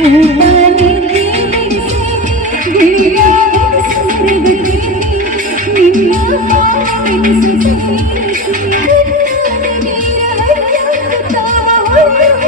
Mm-hmm. Thank you.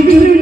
do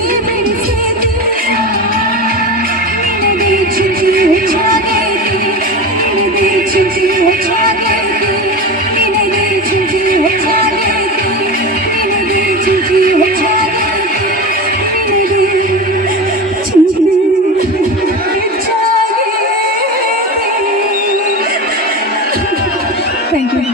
Thank you.